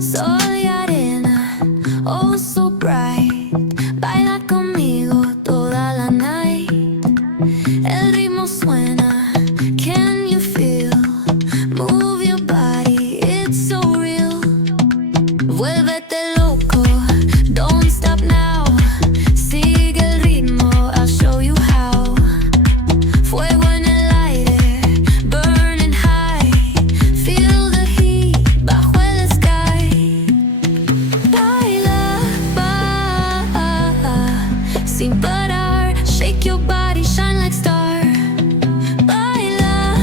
Soy arena, oh so bright. Baila conmigo toda la night. El ritmo suena, can you feel? Move your body, it's so real. Vuélvete loco, don't stop now. Sigue el ritmo, I'll show you how. Fuego en el aire, burning high. Feel the heat bajo el sky. Baila, sin parar. Shake your body, shine like star. Baila,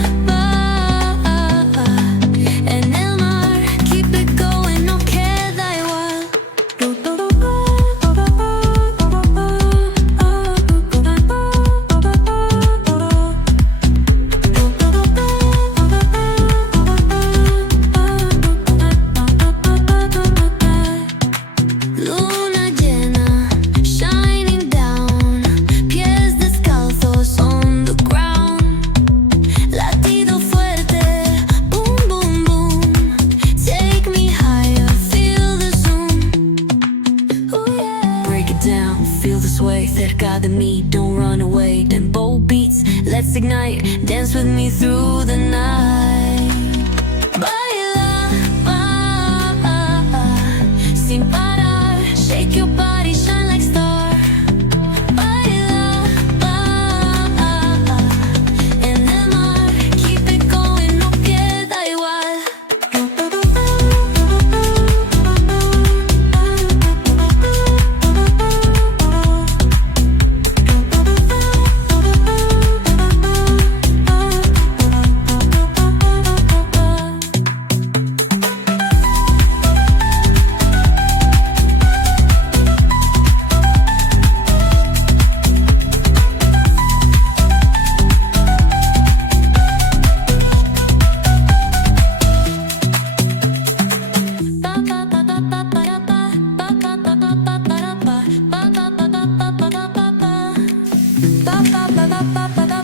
en el mar. Keep it going, no queda igual. Luna llena, shining down. Pies descalzos on the ground. Latido fuerte, boom, boom, boom. Take me higher, feel the zoom. Ooh, yeah. Break it down, feel the sway. Cerca de mí, don't run away. Tempo beats, let's ignite. Dance with me through the night. Baila, sin parar. Shake your body, shine like star. Baila, en el mar. Keep it going, no queda igual. Ba ba ba ba ba ba ba.